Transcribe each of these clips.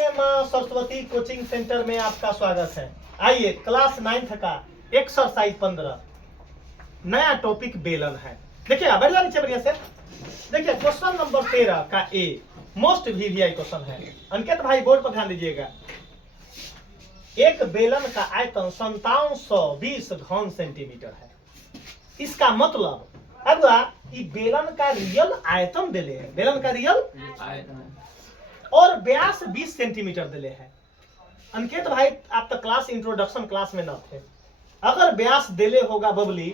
माँ Saraswati coaching centre में आपका स्वागत है। आइए क्लास 9th का एक्सरसाइज 15 नया टॉपिक बेलन है। देखिए बैठ जाओ नीचे बढ़िया से। देखिए क्वेश्चन नंबर 13 का ए मोस्ट वीवीआई क्वेश्चन है। अंकित भाई बोर्ड पर ध्यान दीजिएगा। एक बेलन का आयतन 5720 घन सेंटीमीटर है। इसका मतलब अब ये बेलन का रियल आयतन दिले है, बेलन का रियल आयतन और व्यास 20 सेंटीमीटर दिले है। अंकित भाई आप तो क्लास इंट्रोडक्शन क्लास में न थे। अगर व्यास दिले होगा बबली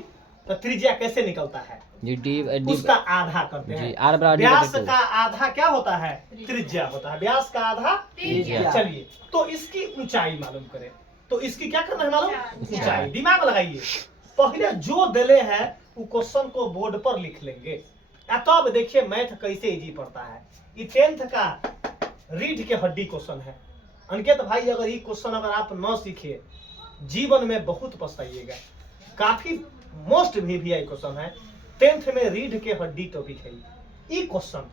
तो त्रिज्या कैसे निकलता है? उसका आधा करते हैं। व्यास का आधा क्या होता है? त्रिज्या होता है। व्यास का आधा त्रिज्या। चलिए तो इसकी ऊंचाई मालूम करें। तो इसकी क्या करना है मालूम? ऊंचाई। दिमाग लगाइए। पहले जो दिले है वो क्वेश्चन को बोर्ड पर लिख लेंगे। तो अब देखिए मैथ कैसे इजी पड़ता है। ये 10th का रीढ़ के हड्डी क्वेश्चन है। अंकित भाई अगर ये क्वेश्चन अगर आप न सीखे जीवन में बहुत पछताइएगा। काफी मोस्ट वीवीआई क्वेश्चन है। 10th में रीढ़ के हड्डी टॉपिक है। ये क्वेश्चन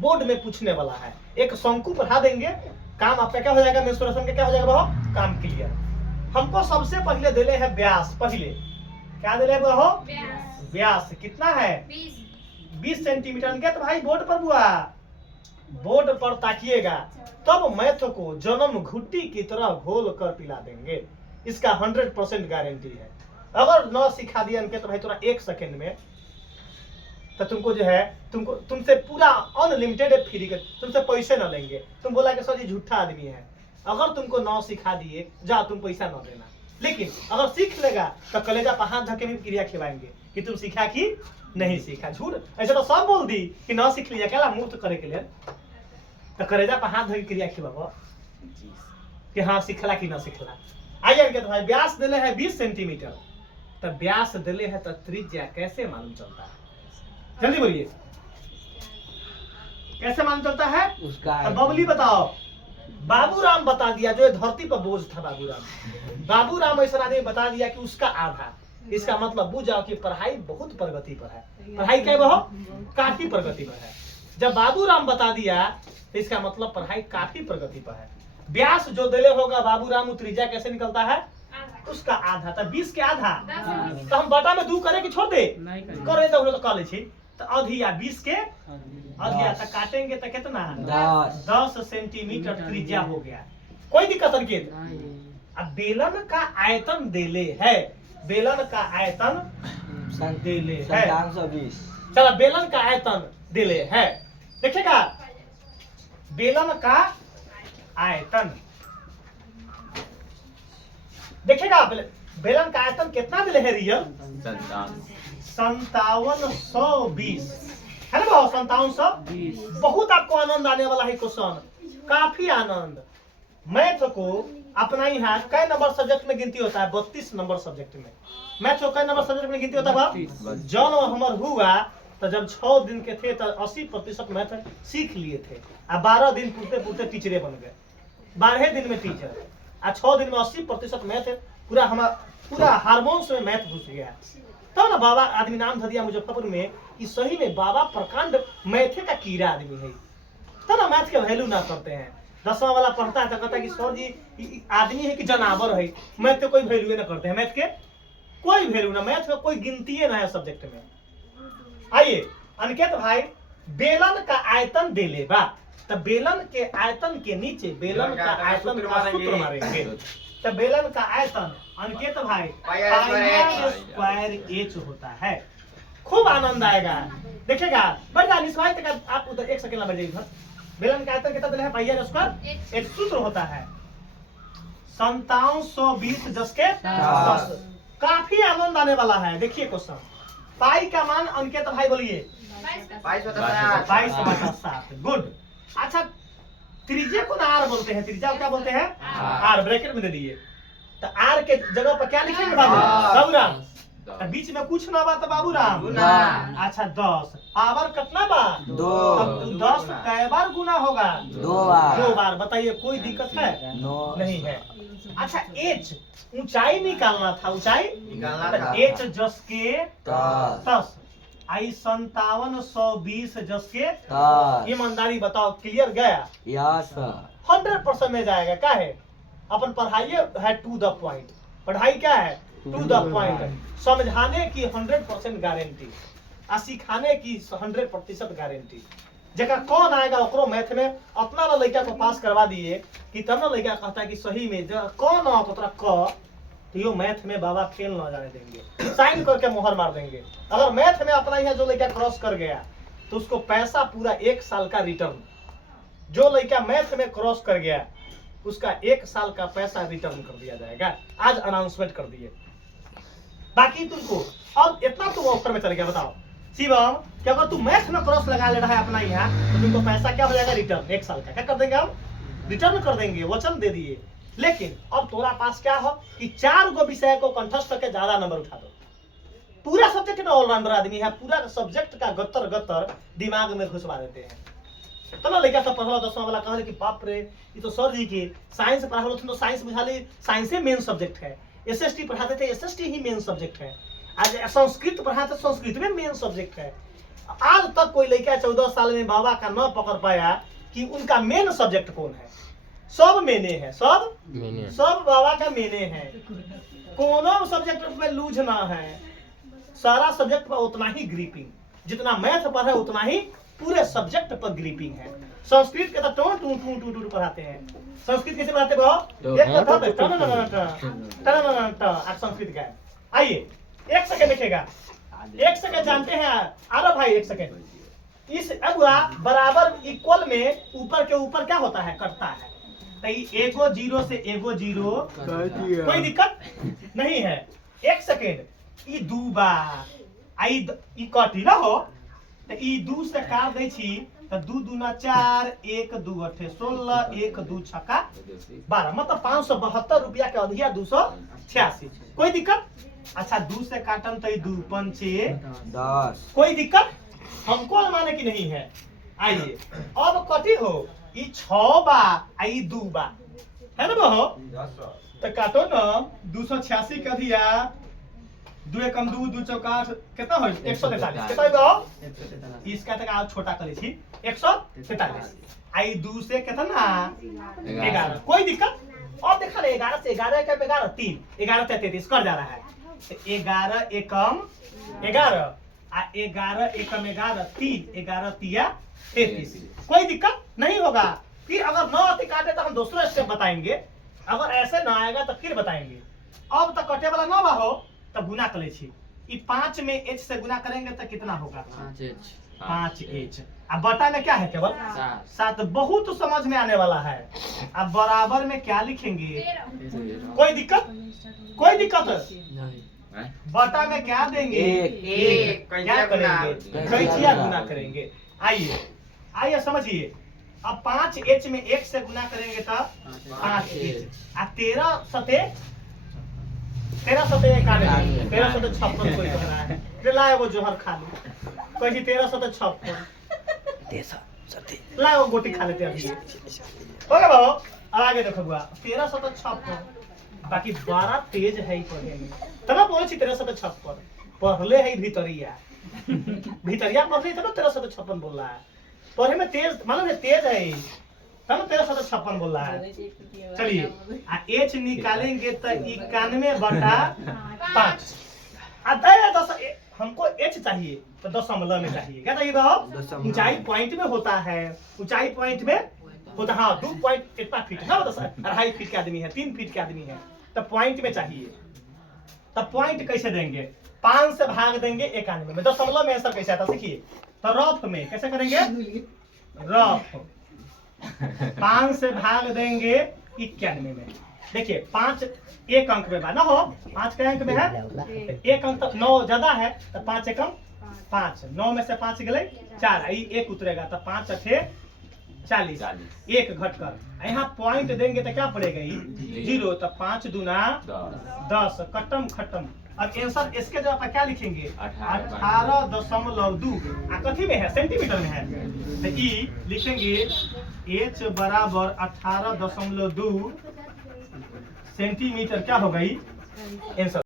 बोर्ड में पूछने वाला है। एक शंकु पढ़ा देंगे, काम आपका क्या हो जाएगा? मेंसुरेशन का क्या हो जाएगा? बहुत काम क्लियर। हमको सबसे पहले दिले है व्यास। पहले क्या दिले हो? व्यास कितना है? 20 सेंटीमीटर। अंकित भाई बोर्ड पर हुआ, बोर्ड पर ताकिएगा तब मैथ को जन्म घुट्टी की तरह घोल कर पिला देंगे। इसका 100% गारंटी है। अगर न सिखा दिया अंकित भाई थोड़ा 1 सेकंड में तो तुमको जो है तुमसे पूरा अनलिमिटेड फ्री के तुमसे पैसे न लेंगे। तुम बोला कि सर जी झूठा आदमी है। अगर तुमको न सिखा दिए जा तुम पैसा न देना। लेकिन अगर सीख लेगा तो कलेजा पर हाथ धके भी क्रिया खिलाएंगे कि तुम सीखा कि नहीं सीखा। झूठ ऐसे तो सब बोल दी कि न सीख लिया क्या मुफ्त करे के लिए तो कलेजा पर हाथ धके क्रिया खिलाओ कि हाँ सीखला कि ना सीखला। आइए अंकित भाई व्यास दिले है 20 सेंटीमीटर तो व्यास दिले है तो त्रिज्या कैसे मालूम चलता है? जल्दी बोलिए कैसे मालूम चलता है उसका? बबली बताओ। बाबूराम बता दिया जो धरती पर बोझ था। बाबूराम ऐसा आदमी बता दिया कि उसका आधा। इसका मतलब बुझ जाओ कि पढ़ाई बहुत प्रगति पर है। पढ़ाई क्या बहुत काफी प्रगति पर है। जब बाबूराम बता दिया तो इसका मतलब पढ़ाई काफी प्रगति पर है। व्यास जो दिले होगा बाबूराम त्रिज्या कैसे निकलता है? उसका आधा। तो 20 के आधा तो हम बटा में 2 करे कि छोड़ दे? करे तो कर ले। तो अधिया 20 के अधिया तो काटेंगे तो कितना? 10 सेंटीमीटर त्रिज्या हो गया। कोई दिक्कत अंकित? अब बेलन का आयतन देले है। बेलन का आयतन देले है 5720। चलो बेलन का आयतन देले है। देखिएगा बेलन का आयतन देखिएगा। बेलन का आयतन कितना दिले है रियल? 5720 है ना भाव? 5720। बहुत आपको आनंद आने वाला है क्वेश्चन, काफी आनंद। मैथ को अपना ही है। कई नंबर सब्जेक्ट में गिनती होता है? 32 नंबर सब्जेक्ट में। मैथ को कई नंबर सब्जेक्ट में गिनती होता है? जब हमार हुआ तो जब 6 दिन के थे तो 80% मैथ सीख लिए थे। अब 12 दिन पूछते पूछते टीचरे बन गए। 12 दिन में टीचर और 6 दिन में 80% मैथ पूरा हमारा पूरा हार्मोन्स में मैथ घुस गया। तब ना बाबा आदमी नाम धर दिया मुजफ्फरपुर में कि सही में बाबा प्रकांड मैथे का कीड़ा आदमी है। तब ना मैथ के वैल्यू ना करते हैं। 10वां वाला पढ़ता है तो कहता है कि सर जी आदमी है कि जानवर है। मैथ के कोई वैल्यू ना करते हैं। मैथ के कोई वैल्यू ना, मैथ का कोई गिनती है ना है सब्जेक्ट में। आइए अंकित भाई बेलन का आयतन देले बा तो बेलन के आयतन के नीचे बेलन का आयतन का सूत्र मारेंगे। तो बेलन का आयतन अंकित भाई पाई h होता है। खूब आनंद आएगा। देखिएगा बढ़ जा निस्वाई तक आप उधर 1 सेकंड लग जाइए। बेलन का आयतन कितना दिला है? Pi square. एक सूत्र होता है 5720 10 के 10। काफी आनंद आने वाला है। देखिए क्वेश्चन पाई का मान अंकित भाई बोलिए 22/7। गुड। अच्छा त्रिज्या को ना आर बोलते हैं। त्रिज्या क्या बोलते हैं? आर। ब्रैकेट में दे दिए तो आर के जगह पर क्या लिखेंगे बाबू? बाबूराम। तो बीच में कुछ ना बात बाबूराम। अच्छा 10 पावर कितना बा? 2। 10 कै बार गुना होगा? 2 बार। बताइए कोई दिक्कत है? नहीं है। अच्छा h ऊंचाई निकालना था। ऊंचाई h जस के 10 आई 5720 जस के। ईमानदारी बताओ क्लियर गया? 100% में जाएगा। क्या है? अपन पढ़ाई है टू द पॉइंट, पढ़ाई क्या है? To the point. समझाने की 100% गारंटी आ सिखाने की 100% गारंटी। जगह कौन आएगा ओकरो मैथ में अपना ना लड़का को पास करवा दिए कि तब ना लड़का कहता है कि सही में जगह कौन आ तो तो यो मैथ में बाबा फेल ना जाने देंगे, साइन करके मोहर मार देंगे। अगर मैथ में अपना यहाँ जो लड़का क्रॉस कर गया तो उसको पैसा पूरा 1 साल का रिटर्न। जो लड़का मैथ में क्रॉस कर गया उसका 1 साल का पैसा रिटर्न कर दिया जाएगा। आज अनाउंसमेंट कर दिए। बाकी तुमको अब इतना तुम ऑफर में चल गया, बताओ शिवम कि अगर तू मैथ में क्रॉस लगा ले रहा है अपना यहाँ तो तुमको पैसा क्या हो जाएगा? रिटर्न 1 साल का। क्या कर देंगे हम? रिटर्न कर देंगे, वचन दे दिए। लेकिन अब तुम्हारा पास क्या हो कि 4 गो विषय को कंठस्थ करके ज्यादा नंबर उठा दो। पूरा सब्जेक्ट में ऑलराउंडर आदमी है, पूरा सब्जेक्ट का गत्तर गत्तर दिमाग में घुसवा देते हैं। तो ना लड़का सब पढ़ा 10वां वाला कहले कि बाप रे ये तो सर जी के साइंस पढ़ा तो साइंस बुझा ली, साइंस मेन सब्जेक्ट है। एसएसटी पढ़ाते थे, एसएसटी ही मेन सब्जेक्ट है। आज संस्कृत पढ़ाते, संस्कृत में मेन सब्जेक्ट है। आज तक कोई लड़का 14 साल में बाबा का न पकड़ पाया कि उनका मेन सब्जेक्ट कौन है। सब मेने हैं, सब बाबा का मेने हैं। कोनो सब्जेक्ट में लूज ना है, सारा सब्जेक्ट पर उतना ही ग्रिपिंग। जितना मैथ पर है उतना ही पूरे सब्जेक्ट पर ग्रिपिंग है। संस्कृत के तो टू टू टू टू टू पढ़ाते हैं। संस्कृत कैसे पढ़ाते हो? एक संस्कृत का आइए 1 सेकंड लिखेगा। 1 सेकंड जानते हैं आरो भाई? 1 सेकंड इस अगुआ बराबर इक्वल में ऊपर के ऊपर क्या होता है? कटता है। तो एगो जीरो से एगो जीरो, कोई दिक्कत नहीं है। 1 सेकंड ई दू बार आई ई कटी ना हो तो ई 2 से काट दै छी तो 2 दूना 4, 1 2 8 16, 1 2 छक्का 12, मतलब 572 रुपया के अधिया 286। कोई दिक्कत? अच्छा 2 से काटन तो 2 पंचे 10, कोई दिक्कत हमको माने की नहीं है। आइए अब कटी हो ई 6 बा आई 2 बा है ना बहो? तो काटो ना 286 के अधिया 2 एकम 2 2 चौका कितना हो? 143। कितना हो? इसका तक आप छोटा करे छी 143 आई 2 से कितना 11। कोई दिक्कत? और देखा ना 11 से 11 का 11 3 11 से 33 कर जा रहा है। 11 एकम 11 आ 11 एकम 11 3 11 तिया 33। कोई दिक्कत नहीं होगा। फिर अगर 9 अति काटे तो हम दूसरा स्टेप बताएंगे। अगर ऐसे ना आएगा तो फिर बताएंगे। अब तक कटे वाला 9 हो तब गुना कर लीजिए। ये 5 में h से गुना करेंगे तो कितना होगा? 5h। अब बटा में क्या है? केवल 7। बहुत समझ में आने वाला है। अब बराबर में क्या लिखेंगे? कोई दिक्कत? कोई दिक्कत नहीं। बटा में क्या देंगे? 1। क्या करेंगे? कैचिया गुना करेंगे। आइए समझिए। अब 5h में 1 से गुना करेंगे तो 5h। 13 सते 13 सते 56 कोई कह रहा है। लाए वो जोहर खा लो। कोई 13 सते 56 लाए वो गोटी खा लेते अभी। हो गया बाबू? अब आगे देखो बुआ 13 सते 56। बाकी 12 तेज है पढ़े में। तब बोले 13 सते 56 पढ़ले है भीतरिया पढ़ रही था ना 13 सते 56 बोल रहा है। पढ़े में तेज मालूम है? तेज है तब 13 सते 56 बोल रहा है। चलिए h निकालेंगे तो 91 बटा 5। हमको h चाहिए तो दशमलव में चाहिए। क्या चाहिए बाबू? ऊंचाई पॉइंट में होता है। ऊंचाई पॉइंट में होता हाँ 2 पॉइंट इतना फीट है ना, 2.5 फीट के आदमी है, 3 फीट के आदमी है तो पॉइंट में चाहिए। तब पॉइंट कैसे देंगे? 5 से भाग देंगे 91 में। दशमलव में आंसर कैसे आता सीखिए। तो रफ में कैसे करेंगे? रफ 5 से भाग देंगे 91 में। देखिए 5 एक अंक में ना हो, 5 के अंक में है 1 अंक तक 9 ज्यादा है तो 5 एकम 5, 9 में से 5 गए 4, 1 उतरेगा तो 5 अठे 40 1 घटकर यहाँ पॉइंट देंगे तो क्या पड़ेगा? 0 तो 5 दूना 10 कटम खत्म। अब आंसर इसके जगह पर क्या लिखेंगे? 18.2। कथी में है? सेंटीमीटर में है तो ई लिखेंगे h बराबर 18.2 सेंटीमीटर। क्या हो गई आंसर?